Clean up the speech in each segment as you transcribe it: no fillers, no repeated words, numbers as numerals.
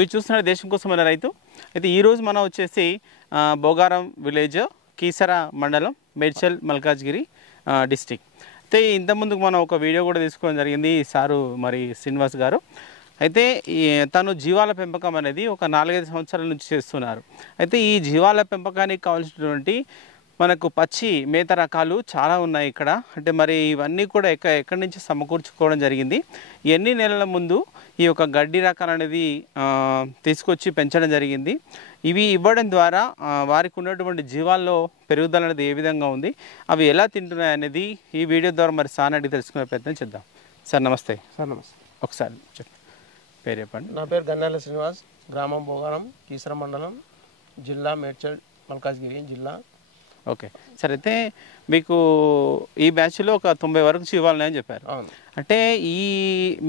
మీరు చూస్తున్న దేశం కోసమైన రైతు. అయితే ఈరోజు మనం వచ్చేసి బోగారం విలేజ్, కీసర మండలం, మేడ్చల్ మల్కాజ్గిరి డిస్టిక్. అయితే ఇంతకుముందుకు మనం ఒక వీడియో కూడా తీసుకోవడం జరిగింది సారు మరి శ్రీనివాస్ గారు. అయితే తను జీవాల పెంపకం అనేది ఒక 4-5 సంవత్సరాల నుంచి చేస్తున్నారు. అయితే ఈ జీవాల పెంపకానికి కావాల్సినటువంటి మనకు పచ్చి మేత రకాలు చాలా ఉన్నాయి ఇక్కడ. అంటే మరి ఇవన్నీ కూడా ఎక్కడి నుంచి సమకూర్చుకోవడం జరిగింది. ఎన్ని నెలల ముందు ఈ యొక్క గడ్డి రకాలు అనేది తీసుకొచ్చి పెంచడం జరిగింది. ఇవి ఇవ్వడం ద్వారా వారికి ఉన్నటువంటి జీవాల్లో పెరుగుదల అనేది ఏ విధంగా ఉంది, అవి ఎలా తింటున్నాయి అనేది ఈ వీడియో ద్వారా మరి సార్ అడిగి తెలుసుకునే ప్రయత్నం చేద్దాం. సార్ నమస్తే. సార్ నమస్తే. ఒకసారి చెప్పండి, పేరు చెప్పండి. నా పేరు గన్నాల శ్రీనివాస్, గ్రామం బోగారం, కీసర మండలం, జిల్లా మేడ్చల్ మల్కాజ్గిరి జిల్లా. ఓకే సార్, అయితే మీకు ఈ బ్యాచ్లో ఒక 90 వరకు జీవాలని చెప్పారు. అంటే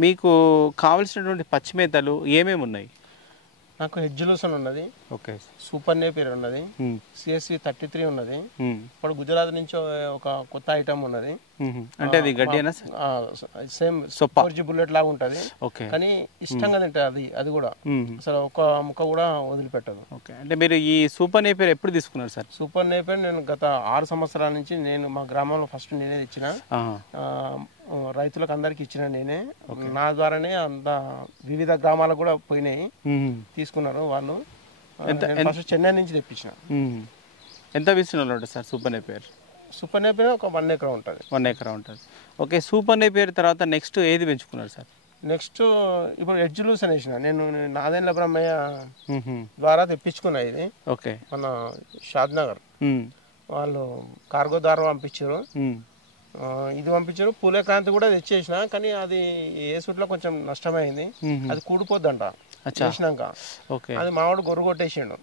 మీకు కావలసినటువంటి పచ్చి మేతలు ఏమేమి ఉన్నాయి? నాకు హెడ్జులూసన్ ఉన్నది, ఓకే, సూపర్ నేపియర్ ఉన్నది, CSV 33 ఉన్నది. ఇప్పుడు గుజరాత్ నుంచి ఒక కొత్త ఐటమ్ ఉన్నది. అంటే అది గడ్డేనా? సేమ్ సూపర్ బుల్లెట్ లాగా ఉంటది, కానీ ఇష్టంగా తింటది. అది కూడా అసలు ఒక ముక్క కూడా వదిలిపెట్టదు. ఓకే, అంటే మీరు ఈ సూపర్ నేపియర్ ఎప్పుడు తీసుకున్నారు సార్? సూపర్ నేపియర్ నేను గత 6 సంవత్సరాల నుంచి నేను మా గ్రామంలో ఫస్ట్ నేనే ఇచ్చిన, రైతులకు అందరికి ఇచ్చిన నేనే. నా ద్వారానే అంత వివిధ గ్రామాలకు కూడా పోయినాయి, తీసుకున్నారు వాళ్ళు. ఫస్ట్ చెన్నై నుంచి తెప్పించిన. ఎంత విస్తీర్ణంలో ఉంటుంది sir super Napier? Super Napier ఒక 1 ఎకరా ఉంటుంది. 1 ఎకరా ఉంటుంది. ఓకే, సూపర్ నేపియర్ తర్వాత నెక్స్ట్ ఏది పెంచుకున్నారు సార్? నెక్స్ట్ ఇప్పుడు హెడ్జులూసన్ వేసిన నేను, నాదేండ్ల బ్రహ్మయ్య ద్వారా తెప్పించుకున్నా ఇది. ఓకే, మన షాద్నగర్ వాళ్ళు కార్గో ద్వారా పంపించారు. ఇది పంపించారు. పూలే క్రాంతి కూడా తెచ్చేసిన, కానీ అది ఏ సూట్లో కొంచెం నష్టమైంది. అది కూడిపోద్దంట చేసినాక. అది మావాడు గొర్రు కొట్టేసిండు,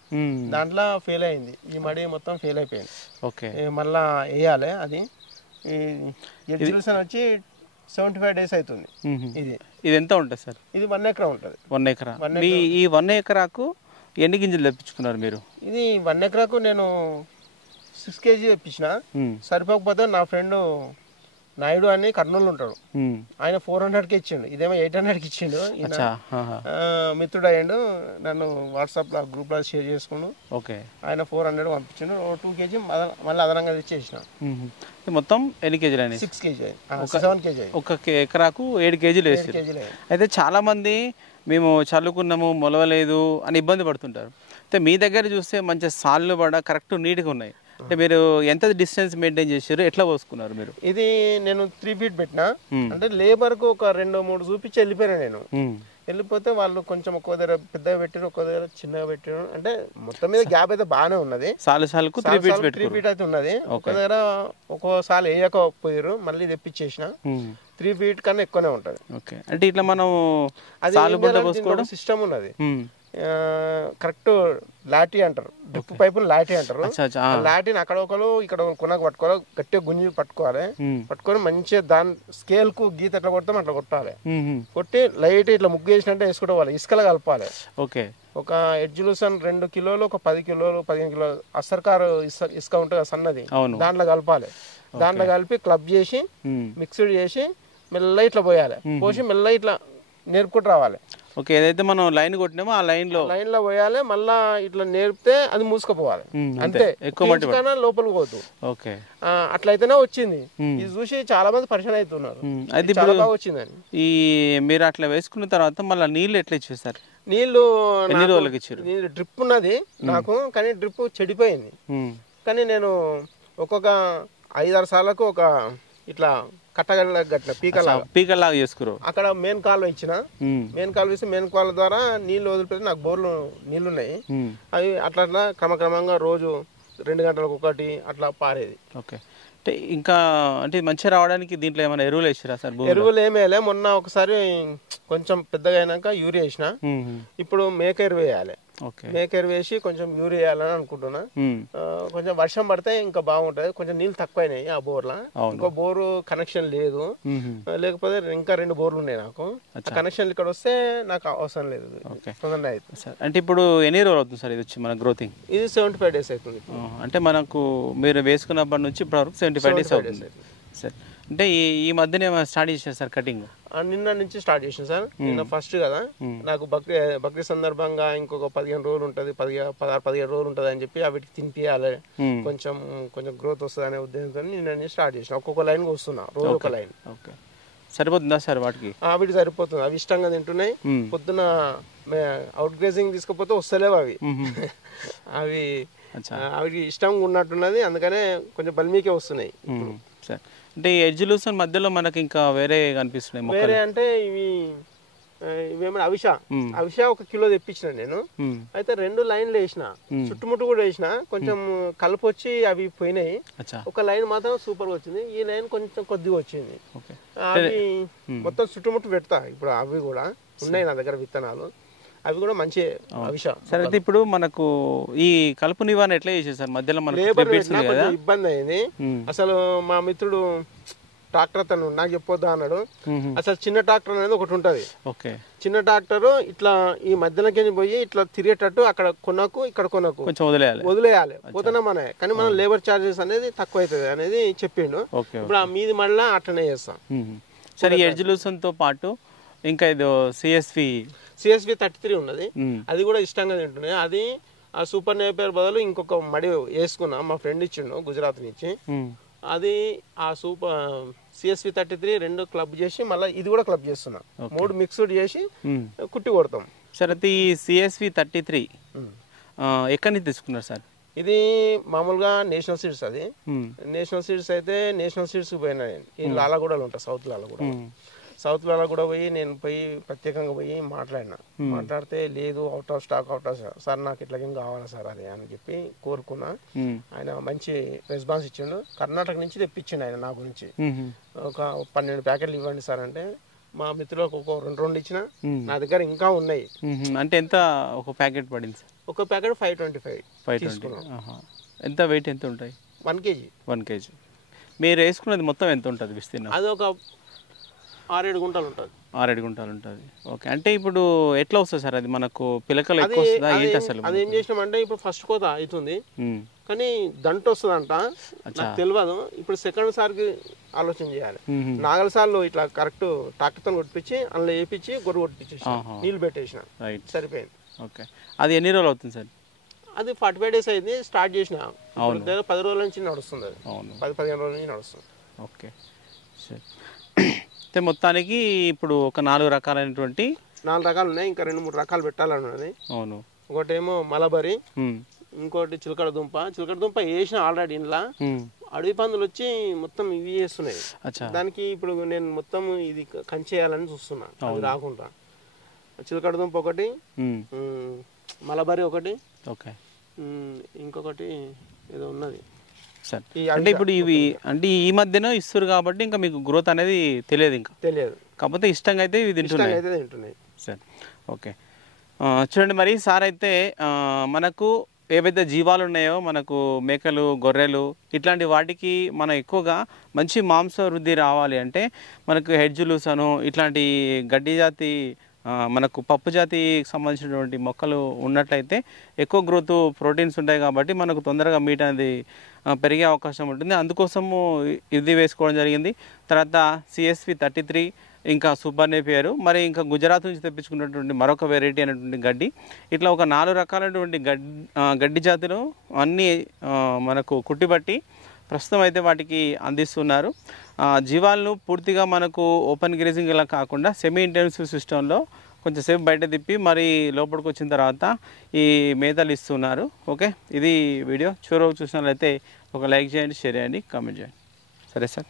దాంట్లో ఫెయిల్ అయింది. ఈ మడి మొత్తం ఫెయిల్ అయిపోయింది. ఓకే, మళ్ళా వేయాలి. అది ఎగ్జిబిషన్ వచ్చి 75 days అవుతుంది. ఇది ఎంత ఉంటుంది సార్? ఇది 1 ఎకరా ఉంటుంది. 1 ఎకరా. ఈ 1 ఎకరాకు ఎన్ని గింజలు తెప్పించుకున్నారు మీరు? ఇది 1 ఎకరాకు నేను 6 kg తెప్పించిన. సరిపోకపోతే నా ఫ్రెండ్ నాయుడు అని కర్నూలు ఉంటాడు, ఆయన 400కి ఇచ్చిండు, ఇదేమో 800కి ఇచ్చిండు. మిత్రుడు అయ్యిండు, నన్ను వాట్సాప్లో గ్రూప్లో షేర్ చేసుకున్నాను. ఓకే, ఆయన 400 పంపించిండు. 2 kg మళ్ళీ అదనంగా తెచ్చేసిన. మొత్తం ఎన్ని కేజీలు అయినాయి? 6 kg, 7 kg. ఒక ఎకరాకు 7 కేజీలు వేసి. అయితే చాలా మంది మేము చల్లుకున్నాము మొలవలేదు అని ఇబ్బంది పడుతుంటారు. అయితే మీ దగ్గర చూస్తే మంచి సాళ్ళు పడ కరెక్ట్ నీట్గా ఉన్నాయి. అంటే మీరు ఎంత డిస్టెన్స్ మెయింటైన్ చేశారు, ఎట్లా పోసుకున్నారు మీరు? ఇది నేను 3 feet పెట్టినా, అంటే లేబర్కు ఒక 2-3 చూపించి వెళ్ళిపోయినా నేను. వెళ్ళిపోతే వాళ్ళు కొంచెం ఒక్కో దగ్గర పెద్దగా పెట్టారు, ఒక్కో దగ్గర చిన్నగా పెట్టారు. అంటే మొత్తం మీద గ్యాప్ అయితే బాగానే ఉన్నది. సాలుకు 3 feet అయితే ఉన్నది. ఒక దగ్గర ఒక్కోసారి వేయకపోయారు, మళ్ళీ తెప్పించేసిన. 3 feet కన్నా ఎక్కువనే ఉంటది. అంటే ఇట్లా మనం సిస్టమ్ ఉన్నది. కరెక్ట్ లాఠీ అంటారు, డ్రిప్ పైపులు లాఠీ అంటారు. లాఠీని అక్కడ ఒకరు ఇక్కడ కొనకు పట్టుకోవాలి, గట్టిగా గుంజి పట్టుకోవాలి. పట్టుకొని మంచిగా దాని స్కేల్ కు గీత ఎట్లా కొడతాం అట్లా కొట్టాలి. కొట్టి లైట్ ఇట్లా ముగ్గు వేసినట్టే వేసుకోవాలి, ఇసుకలు కలపాలి. ఓకే, ఒక ఎడ్జులూసన్ 2 కిలోలు, ఒక 10 కిలోలు 15 కిలోలు అసర్కారు ఇసుక ఉంటుంది సన్నది, దాంట్లో కలపాలి. దాంట్లో కలిపి క్లబ్ చేసి మిక్స్డ్ చేసి మెల్ల ఇట్లా పోయాలి. పోసి మెల్ల ఇట్లా నేర్పుకుంటూ రావాలి. ఓకే, ఏదైతే మనం లైన్ కొట్టినామో ఆ లైన్ లో పోయాలి. మళ్ళా ఇట్లా నేర్పితే అది మూసుకుపోవాలి, అంతే. ఎక్కువ లోపలికి పోదు. ఓకే, అట్లయితేనే వచ్చింది. ఇది చూసి చాలా మంది పరిచయం అవుతున్నారు, చాలా బాగా వచ్చిందని. ఈ మీరు అట్లా వేసుకున్న తర్వాత మళ్ళీ నీళ్లు ఎట్లా ఇచ్చేసారు? నీళ్లు ఎన్ని రోజులకి ఇచ్చారు? డ్రిప్ ఉన్నది నాకు, కానీ డ్రిప్ చెడిపోయింది. కానీ నేను ఒక్కొక్క 5-6 సార్లకు ఒక ఇట్లా కట్టగల గట్టిన పీకల్లాగా చేసుకురు. అక్కడ మెయిన్ కాలువ ఇచ్చిన, మెయిన్ కాలువ ఇస్తే మెయిన్ కాలువ ద్వారా నీళ్లు వదిలిపెట్టి నాకు బోర్లు నీళ్లు ఉన్నాయి. అవి అట్లా అట్లా క్రమక్రమంగా రోజు 2 గంటలకు ఒకటి అట్లా పారేది. ఓకే, అంటే ఇంకా అంటే మంచిగా రావడానికి దీంట్లో ఏమైనా ఎరువులు వేసిరా సార్? ఎరువులు ఏమేలే. మొన్న ఒకసారి కొంచెం పెద్దగా అయినాక యూరియా వేసిన. ఇప్పుడు మేక ఎరువు వేయాలి. మేక ఎరువు వేసి కొంచెం యూరియా వేయాలని అనుకుంటున్నా. కొంచెం వర్షం పడితే ఇంకా బాగుంటది. కొంచెం నీళ్ళు తక్కువైనాయి ఆ బోర్లా. ఇంకో బోరు కనెక్షన్ లేదు, లేకపోతే ఇంకా 2 బోర్లు ఉన్నాయి నాకు. కనెక్షన్ ఇక్కడ వస్తే నాకు అవసరం లేదు, తొందరగా అవుతుంది. అంటే ఇప్పుడు ఎన్ని రోజులు అవుతుంది సార్ ఇది వచ్చి మన గ్రోతింగ్? ఇది 75 days అవుతుంది. అంటే మనకు మీరు వేసుకున్నప్పటి నుంచి ఇప్పటి వరకు 75 days అవుతుంది సార్. అంటే ఈ మధ్యనే స్టార్ట్ చేశారు సార్ కటింగ్? నిన్న నుంచి స్టార్ట్ చేసిన సార్. నిన్న ఫస్ట్ కదా, నాకు బక్రీ సందర్భంగా ఇంకొక 15 రోజులు ఉంటుంది, 16-17 రోజులు ఉంటుంది అని చెప్పి వీటికి తినిపియాలి, కొంచెం గ్రోత్ వస్తుంది అనే ఉద్దేశంతో నిన్న నుంచి స్టార్ట్ చేసిన. ఒక్కొక్క లైన్ వస్తున్నా, రోజు ఒక లైన్. ఓకే, సరిపోతుందా సార్ వాటికి? వీటికి సరిపోతుంది, అవి ఇష్టంగా తింటున్నాయి. పొద్దున అవుట్ గ్రేజింగ్ తీసుకపోతే వస్తలేవు అవి. అవి ఇష్టంగా ఉన్నట్టున్నది, అందుకనే కొంచెం బల్మీకే వస్తున్నాయి. అంటే ఈ ఎడ్జ్ లూసన్ మధ్యలో మనకి ఇంకా వేరే కనిపిస్తున్నాయి. వేరే అంటే ఇవేమైనా అవిషా 1 కిలో తెప్పించిన నేను. అయితే 2 లైన్లు వేసిన, చుట్టుముట్టు కూడా వేసిన, కొంచెం కలుపు వచ్చి అవి పోయినాయి. ఒక లైన్ మాత్రం సూపర్ వచ్చింది, ఈ లైన్ కొంచెం కొద్దిగా వచ్చింది. అవి మొత్తం చుట్టుముట్టు పెడతా ఇప్పుడు. అవి కూడా ఉన్నాయి నా దగ్గర విత్తనాలు, అవి కూడా మంచి అవిషా. సరే, అయితే ఇప్పుడు మనకు ఈ కలుపు నివారణ ఎట్లా చేసేసారు? మధ్యలో లేబర్ ఇబ్బంది అయింది. అసలు మా మిత్రుడు ట్రాక్టర్ అతను నాకు చెప్పొద్దా అన్నాడు. అసలు చిన్న ట్రాక్టర్ అనేది ఒకటి ఉంటది. చిన్న ట్రాక్టర్ ఇట్లా ఈ మధ్యలోకి పోయి ఇట్లా తిరిగేటట్టు అక్కడ కొనకు ఇక్కడ కొనకు వదిలేయాలి, పోతున్నా మన. కానీ మనం లేబర్ చార్జెస్ అనేది తక్కువ అవుతుంది అనేది చెప్పిండు. ఇప్పుడు ఆ మీది మళ్ళీ అట్లనే చేస్తాం. సరే, ఈ ఎడ్జ్ లూసన్ తో పాటు ఇంకా ఇది సిఎస్వి 33 ఉన్నది, అది కూడా ఇష్టంగా తింటున్నాయి. అది ఆ సూపర్ నేపియర్ బదులు ఇంకొక మడి వేసుకున్నా, మా ఫ్రెండ్ ఇచ్చిండు గుజరాత్ నుంచి. అది ఆ సూపర్ CSV 33 2 క్లబ్ చేసి మళ్ళీ ఇది కూడా క్లబ్ చేస్తున్నా, 3 మిక్స్డ్ చేసి కుట్టి కొడతాం. సరే, ఈ CSV 33 ఎక్కడి నుంచి తీసుకున్నారు సార్? ఇది మామూలుగా నేషనల్ సీడ్స్. అది నేషనల్ సీడ్స్ అయితే నేషనల్ సీడ్స్ పోయినా ఈ లాలగూడలు ఉంటాయి, సౌత్ లాలగూడ పోయి నేను ప్రత్యేకంగా పోయి మాట్లాడితే లేదు, అవుట్ ఆఫ్ స్టాక్ సార్, నాకు ఇట్లాగేం కావాలి సార్ అది అని చెప్పి కోరుకున్నా. ఆయన మంచి రెస్పాన్స్ ఇచ్చిండు. కర్ణాటక నుంచి తెప్పించిండు ఆయన నా గురించి. ఒక 12 ప్యాకెట్లు ఇవ్వండి సార్ అంటే మా మిత్రులకు ఒక 2 ఇచ్చిన. నా దగ్గర ఇంకా ఉన్నాయి. అంటే ఎంత ఒక ప్యాకెట్ పడింది? ఒక ప్యాకెట్ 525. ఎంత వెయిట్ ఎంత ఉంటాయి? 1 kg. 1 kg. మీరు వేసుకున్నది మొత్తం ఎంత ఉంటుంది విస్తీర్ణం? అది ఒక 6-7 గుంటలు ఉంటుంది. 6-7 గుంటలు ఉంటుంది. ఓకే, అంటే ఇప్పుడు ఎట్లా వస్తుంది సార్ అది మనకు? పిలకలు ఎక్కువ వస్తుందా ఏంటి అసలు? అది ఏం చేసినామంటే ఇప్పుడు ఫస్ట్ కోత అవుతుంది కానీ దంట వస్తుందంట, నాకు తెలియదు. ఇప్పుడు సెకండ్ సార్కి ఆలోచన చేయాలి. నాగల సార్లు ఇట్లా కరెక్ట్ ట్రాక్టర్తో కొట్టించి అందులో వేపించి గొర్రె కొట్టించేసి నీళ్ళు పెట్టేసిన, సరిపోయింది. ఓకే, అది ఎన్ని రోజులు అవుతుంది సార్? అది 45 days అయింది స్టార్ట్ చేసిన. 10 రోజుల నుంచి నడుస్తుంది, అది 10-15 రోజుల నుంచి నడుస్తుంది. ఓకే, సరే. అయితే మొత్తానికి ఇప్పుడు ఒక 4 రకాలైనటువంటి 4 రకాలు ఉన్నాయి, ఇంకా 2-3 రకాలు పెట్టాలన్నది. అవును, ఒకటేమో మలబరి, ఇంకోటి చిలకడ దుంప వేసిన ఆల్రెడీ. ఇంట్లో అడవి పందులు వచ్చి మొత్తం ఇవి చేస్తున్నాయి. దానికి ఇప్పుడు నేను మొత్తం ఇది కంచేయాలని చూస్తున్నా, అది రాకుండా. చిలకడ దుంప ఒకటి, మలబరి ఒకటి, ఇంకొకటి ఏదో ఉన్నది. అంటే ఇప్పుడు ఇవి అంటే ఈ మధ్యన ఇస్తారు కాబట్టి ఇంకా మీకు గ్రోత్ అనేది తెలియదు, కాకపోతే ఇష్టంగా అయితే ఇవి తింటున్నాయి. సరే, ఓకే. చూడండి, మరి సార్ అయితే మనకు ఏవైతే జీవాలు ఉన్నాయో, మనకు మేకలు, గొర్రెలు ఇట్లాంటి వాటికి మనం ఎక్కువగా మంచి మాంస వృద్ధి రావాలి అంటే మనకు ఎడ్జ్ లూసన్ ఇట్లాంటి గడ్డి జాతి, మనకు పప్పు జాతికి సంబంధించినటువంటి మొక్కలు ఉన్నట్లయితే ఎక్కువ గ్రోత్, ప్రోటీన్స్ ఉంటాయి కాబట్టి మనకు తొందరగా మీట్ అనేది పెరిగే అవకాశం ఉంటుంది. అందుకోసము ఇది వేసుకోవడం జరిగింది. తర్వాత CSV 33, ఇంకా సూపర్ నేపియర్, మరి ఇంకా గుజరాత్ నుంచి తెప్పించుకున్నటువంటి మరొక వెరైటీ అయినటువంటి గడ్డి, ఇట్లా ఒక 4 రకాలైనటువంటి గడ్డి జాతులు అన్నీ మనకు కుట్టిబట్టి ప్రస్తుతం అయితే వాటికి అందిస్తున్నారు. జీవాలను పూర్తిగా మనకు ఓపెన్ గ్రేజింగ్ ఇలా కాకుండా సెమీ ఇంటెన్సివ్ సిస్టంలో కొంచెం సేపు బయట తిప్పి మరి లోపలికి వచ్చిన తర్వాత ఈ మేతలు ఇస్తున్నారు. ఓకే, ఇది వీడియో. చూసినట్లయితే ఒక లైక్ చేయండి, షేర్ చేయండి, కామెంట్ చేయండి. సరే సార్.